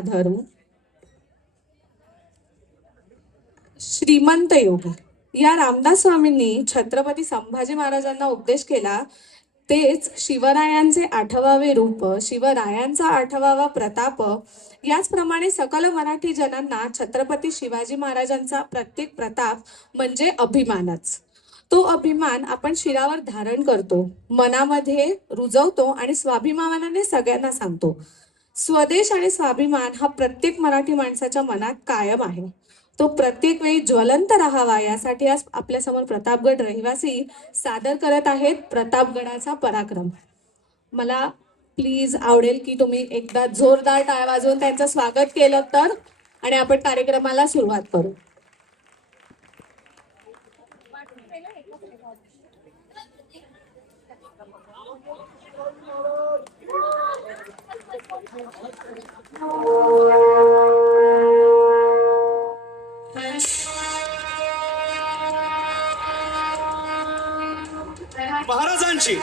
धर्म श्रीमंत योगी या रामदास स्वामींनी छत्रपती संभाजी महाराजांना उपदेश केला, तेच शिवरायांचे 8वावे रूप, शिवरायांचा 8वावा प्रताप. याचप्रमाणे सकल मराठी जनांना छत्रपती शिवाजी महाराजांचा प्रत्येक प्रताप म्हणजे अभिमानच. तो अभिमान आपण शिरावर धारण करतो, मनामध्ये रुजवतो आणि स्वाभिमानाने सगळ्यांना सांगतो. स्वदेश आणि स्वाभिमान हा प्रत्येक मराठी माणसाच्या मनात कायम आहे. तो प्रत्येक वेळी ज्वलंत राहावा यासाठी आज आपल्यासमोर प्रतापगड रहिवासी सादर करत आहेत प्रतापगडाचा पराक्रम. मला प्लीज आवडेल की तुम्ही एकदा जोरदार टाळ्या वाजवून त्यांचं स्वागत केलं तर, आणि आपण कार्यक्रमाला सुरुवात करू. महाराजांची,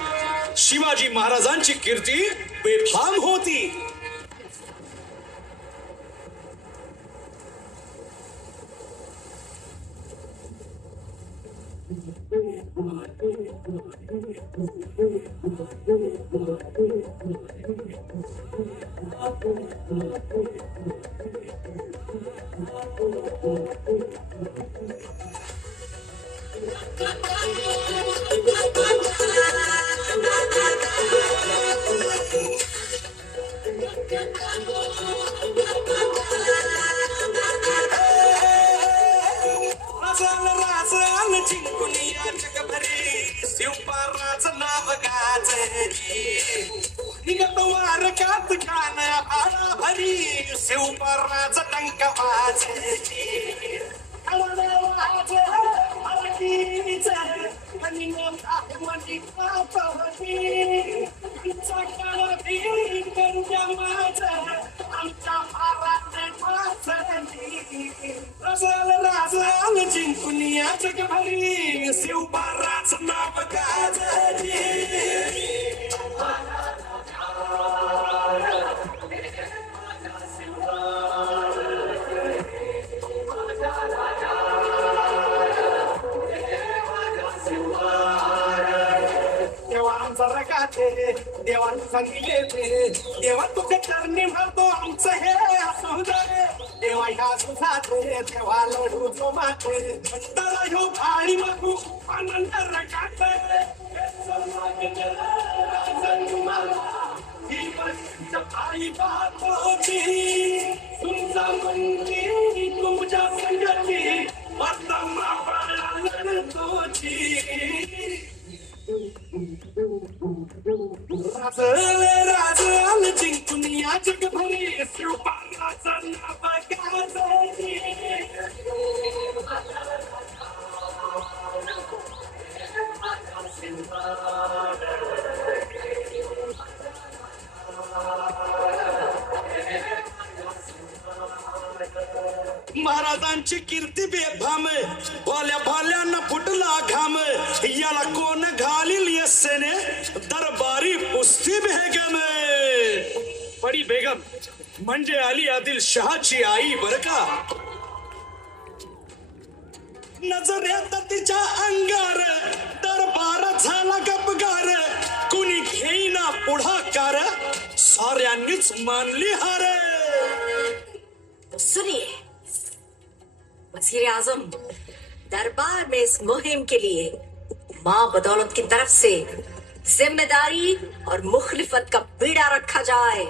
शिवाजी महाराजांची कीर्ती बेफाम होती. शिवपाराचं नाव गाजली, निघत वारकात कान आळा भरी, शिवपाराचं टंक वाजली. जिंकून या जगभरी शिवपाराचं नाव गाजली. देवान सांगितले ते देवा तुझे चरणी भरतो आमचं हे असू दे. देवा ह्या सुसाते देवा लढू तो माते, तर ह्यो भाळी मागू आनंद रकाते. ही पंच आई बात होती तुमचा मंदिर तुमच्या संगती, बदमा बाळा लढतोची. राज जिंकून या जगभरी शिवपाराचं नाव गाजली. महाराजांची कीर्ती बेफाम, भोल्या भाल्यांना फुटला घाम, याला कोण घालील यस्सेने दरबारी पुस्ती बेगम. बडी बेगम म्हणजे अली आदिल शहाची आई बर का. नजरेत तिच्या अंगार दरबार झाला गपगार, कुणी घेईना पुढाकार, साऱ्यांनीच मानली हार. सुनिए, वजीर आजम दरबार में इस मुहिम के लिए माँ बदौलत की तरफ से जिम्मेदारी और मुखलिफत का बीड़ा रखा जाए.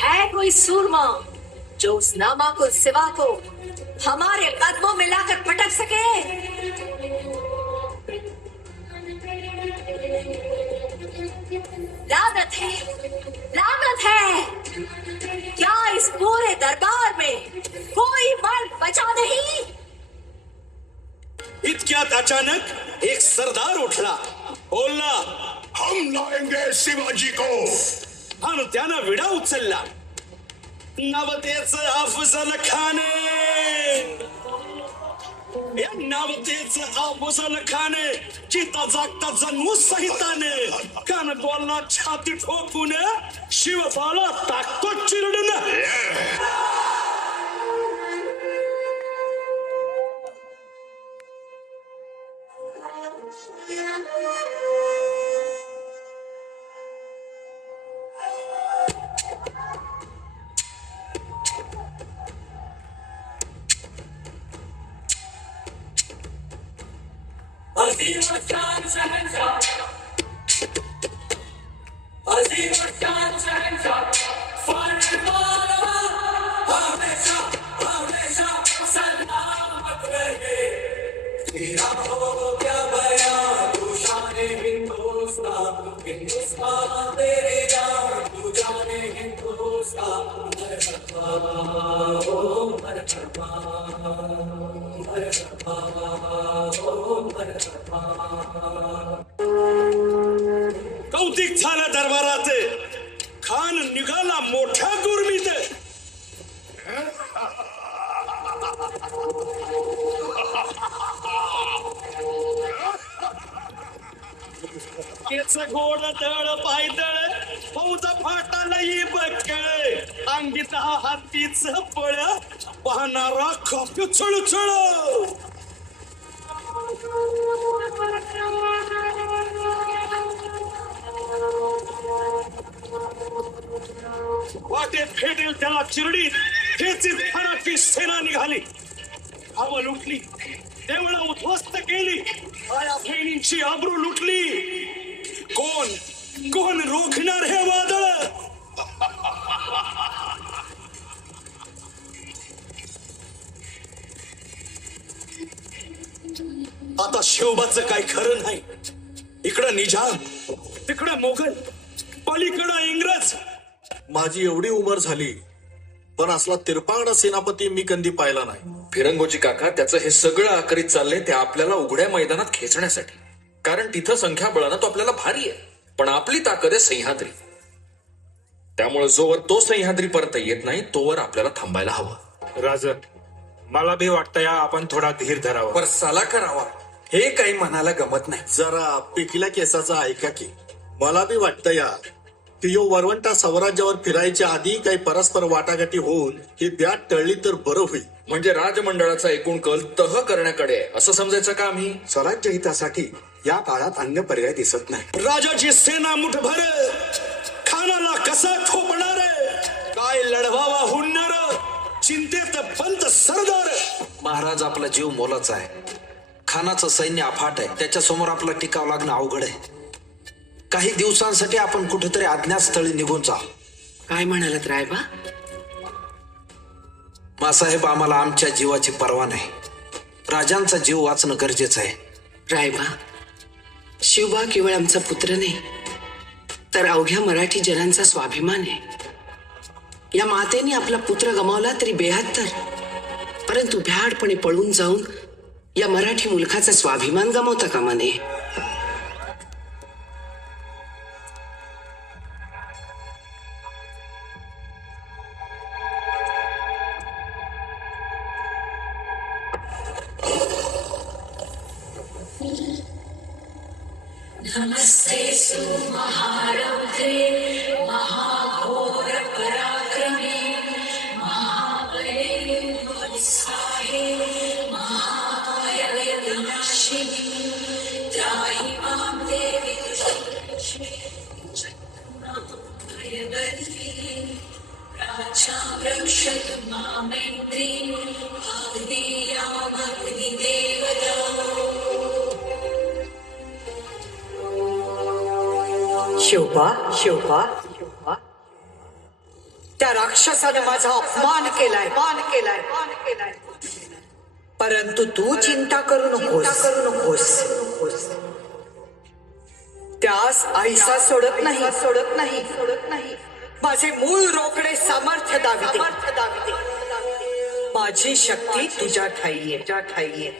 है कोई सूरमा जो उस नामाकुल सिवा को हमारे कदमों में लाकर पटक सके? लानत है, लानत है. क्या इस पूरे दरबार में कोई मर्द बचा नहीं? इतक्यात अचानक एक सरदार उठला, बोलला, हम लाएंगे शिवाजी को. आणि त्यानं विडा उचलला. नवतेच अफजल खाने. या नावतेच अफजल खाने चिता जागता जन्मू सहिताने कान बोलला छाती ठोकून शिवबाला टाकतो चिरडून. कौतिक झालं दरबाराचे. खान निघाला मोठ्या गुरमीत. केच गोड दळ पायदळ फौज फाटा लई बक्कळ अंगीत हातीच पळ पाहणारा खप चळचळ. वाटेत फेटेल त्याला चिरडीत खेचीत फणाची सेना निघाली. हवं लुटली, देवळं उद्ध्वस्त केली, आया बहिणींची आबरू लुटली. कोण रोखणार हे वादळ. आता शिवबाचं काही खरं नाही. इकडं निजाम, तिकडं मोगल, पलीकडं इंग्रज. माझी एवढी उमर झाली पण असला तिरपांगडा सेनापती मी कधी पाहिला नाही. फिरंगोजी काका, त्याचं हे सगळं आकरीत चाललंय ते आपल्याला उघड्या मैदानात खेचण्यासाठी. कारण तिथं संख्याबळानं तो आपल्याला भारी आहे, पण आपली ताकद आहे सह्याद्री. त्यामुळे जोवर तो सह्याद्रीपर्यंत येत नाही तोवर आपल्याला थांबायला हवं. राज, मला बी वाटतं या आपण थोडा धीर धरावा. पर साला करावा हे काही मनाला गमत नाही. जरा पिकल्या केसाचा ऐका की. मला बी वाटतं या की यो वरवंटा स्वराज्यावर फिरायच्या आधी काही परस्पर वाटाघाटी होऊन ही ब्याट टळली तर बरं होईल. म्हणजे राजमंडळाचा एकूण कल तह करण्याकडे आहे, असं समजायचं का आम्ही? स्वराज्य हितासाठी या काळात अन्य पर्याय दिसत नाही. राजाची सेना मुठभर खानाला कसा ठोपणार. काय लढवावा हुन्नर चिंतेत पंत सरदार. महाराज, आपला जीव मोलाचा आहे. खानाचं सैन्य अफाट आहे, त्याच्या समोर आपला टिकाव लागणं अवघड आहे. काही दिवसांसाठी आपण कुठेतरी अज्ञात स्थळी निघून जाऊ. काय म्हणालात रायबा? मासाहेब, आम्हाला आमच्या जीवाची पर्वा नाही. राजांचा जीव वाचणं गरजेचं आहे. रायबा, शिवबा केवळ आमचा पुत्र नाही तर अवघ्या मराठी जनांचा स्वाभिमान आहे. या मातेने आपला पुत्र गमावला तरी बेहत्तर, परंतु भ्याडपणे पळून जाऊन या मराठी मुलखाचा स्वाभिमान गमावता कामा नये. नमस्ते सुमहारौद्रे महाघोर पराक्रमे महाबले उत्साहे महामाय विनाशिनी त्राहि मां देवी दुष्टलक्ष्मी भयदर्वी राजा रक्षतु मामेन्द्री भक्तिदेवता. शिवबा, त्या राक्षसाने माझा अपमान केलाय. परंतु तू चिंता करू नकोस. त्यास आईसा सोडत नाही. माझे मूळ रोकडे सामर्थ्य दाविते. माझी शक्ती तुझ्या ठाई आहे.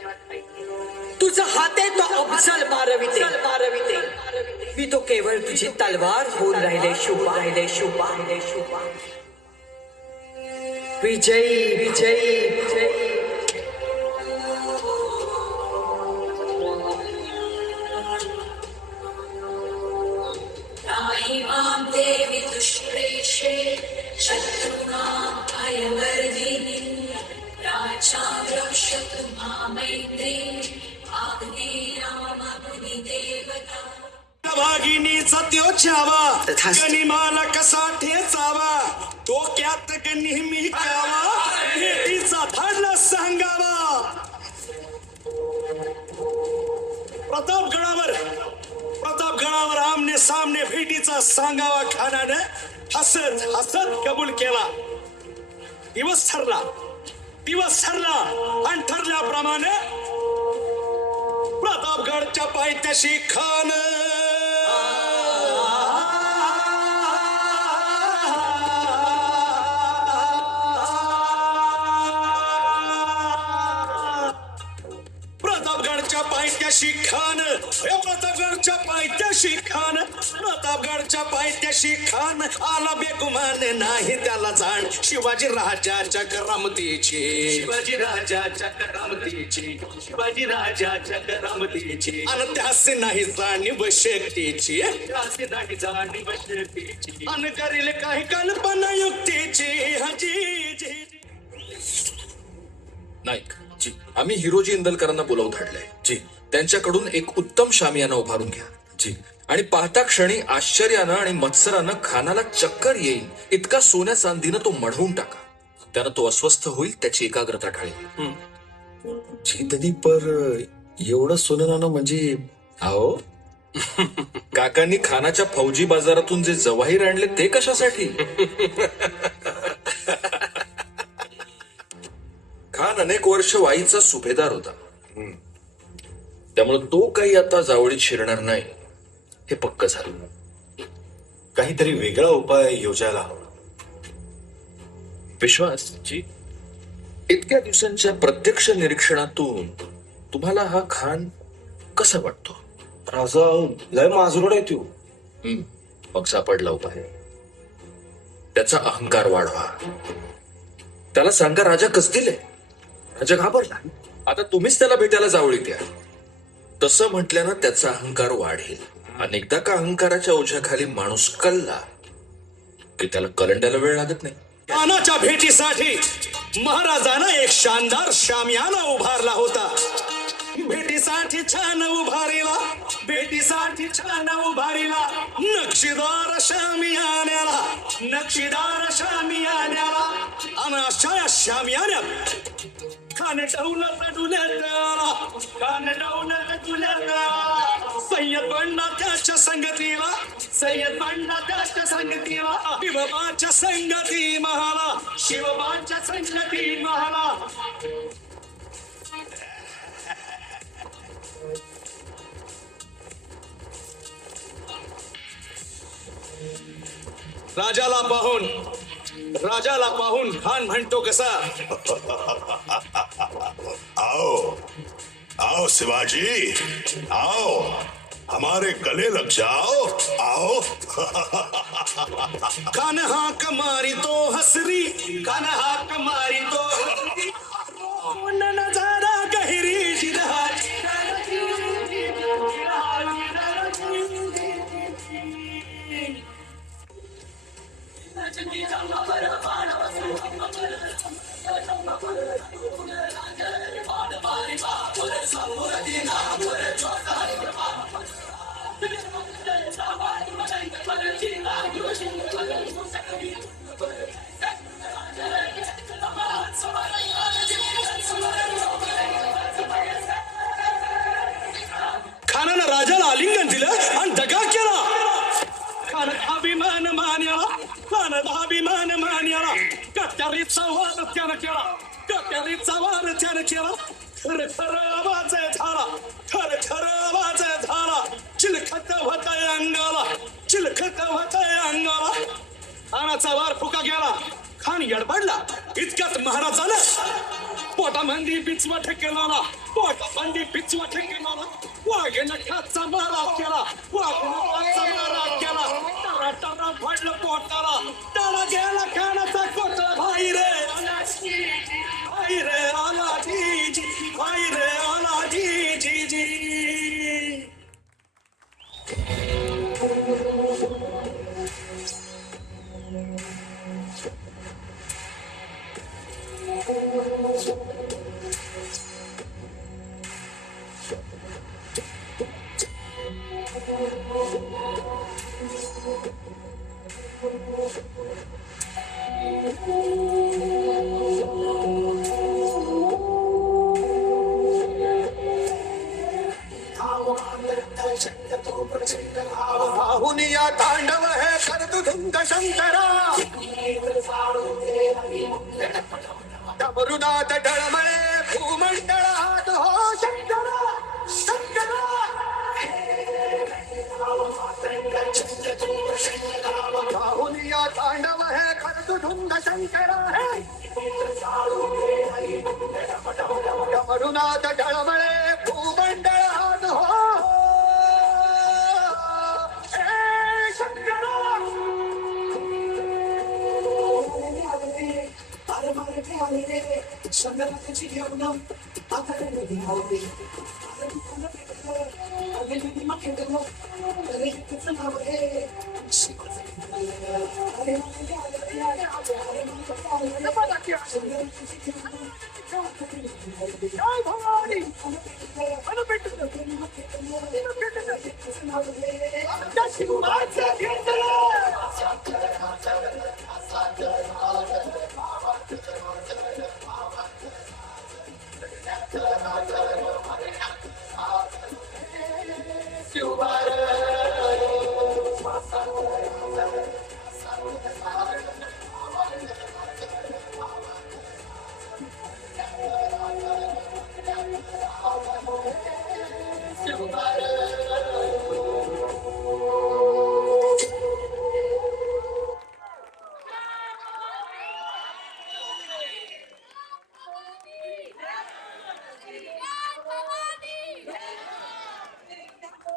तुझा हाते तो अफजल मारविते. मी तो केवळ तुझी तलवार होऊन राहिले शुभा. विजयी. वाघिणीचा त्यो छावा तथास्तु. गनिमाला कसा ठेचावा डोक्यात नेहमी कावा भेटीचा धाडला सांगावा प्रतापगडावर आमने सामने भेटीचा सांगावा खानाने हसत हसत कबूल केला. दिवस ठरला आणि ठरल्याप्रमाणे प्रतापगडच्या पायथ्याशी खान प्रतापगडच्या पायथ्याशी खान आला बेगुमान नाही त्याला जाण शिवाजी राजाच्या करामतीची आणि त्यासे नाही जाणीव शक्तीची आणि करील काही कल्पना युक्तीची हजी नाईक जी आम्ही हिरोजी इंदलकरांना बोलावून धाडलंय जी त्यांच्याकडून एक उत्तम शामियाना उभारून घ्या जी आणि पाहता क्षणी आश्चर्यानं आणि मत्सरानं खानाला चक्कर येईल इतका सोन्या चांदीनं तो मढवून टाका. त्यानं तो अस्वस्थ होईल, त्याची एकाग्रता ढाळेल. जी तरी पर एवढं सोनं म्हणजे अहो काकांनी खानाच्या फौजी बाजारातून जे जवाहीर आणले ते कशासाठी? खान अनेक वर्ष वाईचा सुभेदार होता, त्यामुळे तो काही आता जावळीत शिरणार नाही हे पक्क झालं. काहीतरी वेगळा उपाय योजायला हवा. विश्वास जी इतक्या दिवसांच्या प्रत्यक्ष निरीक्षणातून तुम्हाला हा खान कसा वाटतो? राजा लय माजूरड आहे तू. मग सापडला उपाय. त्याचा अहंकार वाढवा. त्याला सांगा राजा कसदिल आहे. राजा घाबरला. आता तुम्हीच त्याला भेटायला जावळीत या. तसं म्हटल्यानं त्याचा अहंकार वाढेल. अनेकदा का अहंकाराच्या ओझ्याखाली माणूस कल्ला की त्याला कलंडायला वेळ लागत नाही. खानाच्या भेटीसाठी महाराजांना एक शानदार शामियाना उभारला होता. भेटीसाठी छान उभारीला नक्षीदार शामियान्याला आणि अशा या शामियान्यात खान डौलत डुल्याला सय्यद बंडा त्याच्या संगतीला शिवबाच्या संगती महाला राजाला पाहून खान म्हणतो कसा, आओ शिवाजी, आओ हमारे गले लग जाओ, आओ. खान हाक मारी तो हसरी नजारा गहरी खानानं राजाला आलिंगन दिलं आणि दगा केला. खानात अभिमान मान्याला कट्यारीचा वार त्यानं केला. खर आवाज झाला. चिलखत होतय अंगाला. खानाचा वार फुका गेला. खान यडबडला. इतक्यात महाराजानं पोटामंदी बिचवट केला. वाघेनं खाचा मारा केला. टरा पडलं पोटाला. त्याला गेला खानाचा कोटला. भाई रे आला जी. तांडव हे करतु धुंद शंकरा डमरुनाथ डळमळे भूमंडळात हो शंकरा शंकरा राहुलिया तांडव हे करतु धुंद शंकरा हे डमरुनाथ डळमळे भूमंडळात हो हे शंकरा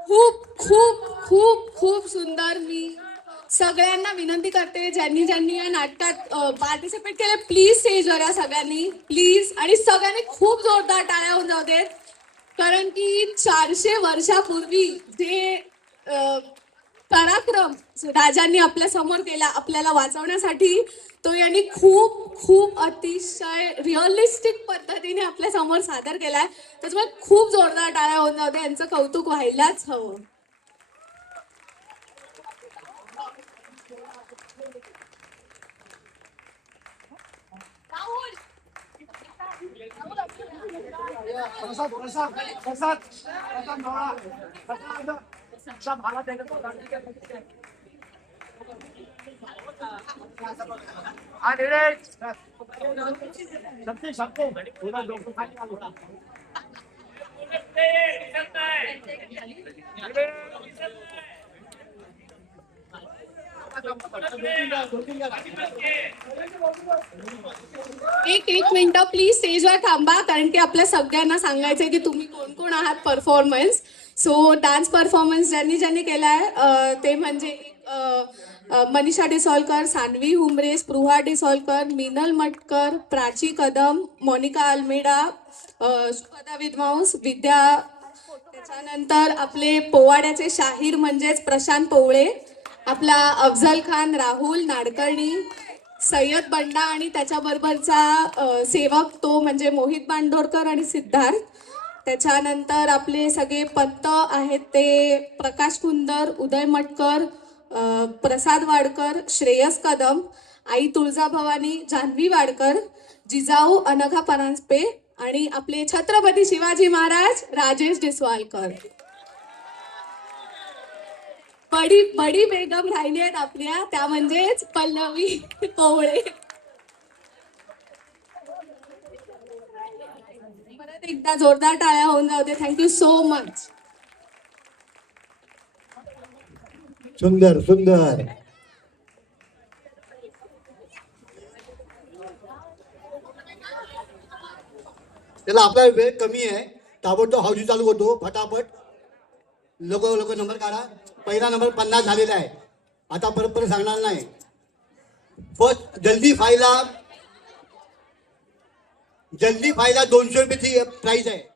खूप खूप खूप खूप सुंदर. मी सगळ्यांना विनंती करते ज्यांनी ज्यांनी या नाटकात पार्टिसिपेट केले प्लीज स्टेजवर या सगळ्यांनी प्लीज. आणि सगळ्यांनी खूप जोरदार टाळ्या होऊन जाऊ देत कारण की 400 वर्षापूर्वी जे पराक्रम राजांनी आपल्या समोर केला आपल्याला वाचवण्यासाठी तो यांनी खूप खूप अतिशय रिअलिस्टिक पद्धतीने आपल्या समोर सादर केलाय. त्याच्यामुळे खूप जोरदार टाळ्या होऊन जाऊ दे. यांचं कौतुक व्हायलाच हवं. एक मिनिटं प्लीज स्टेजवर थांबा कारण की आपल्या सगळ्यांना सांगायचंय की तुम्ही कोण कोण आहात परफॉर्मन्स. सो डान्स परफॉर्मन्स ज्यांनी ज्यांनी केलाय ते म्हणजे मनीषा डिसॉलकर, सान्वी हुमरे, स्पृहा डिसॉलकर, मिनल मटकर, प्राची कदम, मोनिका अल्मेडा, सुखदा विद्वांस, विद्या. त्याच्यानंतर आपले पोवाड्याचे शाहीर म्हणजेच प्रशांत पोवळे, आपला अफजल खान, राहुल नाडकर्णी, सय्यद बंडा आणि त्याच्याबरोबरचा सेवक तो म्हणजे मोहित बांडोरकर आणि सिद्धार्थ. त्याच्यानंतर आपले सगळे पंत आहेत ते प्रकाश कुंदर, उदय मटकर, प्रसाद वाडकर, श्रेयस कदम, आई तुळजाभवानी, जान्हवी वाडकर, जिजाऊ अनघा परांजपे आणि आपले छत्रपती शिवाजी महाराज राजेश डिसवालकर. बडी बेगम राहिली आहेत आपल्या त्या म्हणजेच पल्लवी पोवळे. परत एकदा जोरदार टाळ्या होऊन जाऊ दे. Thank you so much. सुंदर सुंदर. त्याला आपला वेळ कमी आहे. ताबडतोब हौजी चालू होतो. फटाफट लोक नंबर काढा. पहिला नंबर 50 झालेला आहे. आता परत सांगणार नाही. फर्स्ट जल्दी फायला 200 रुपयाची प्राइस आहे.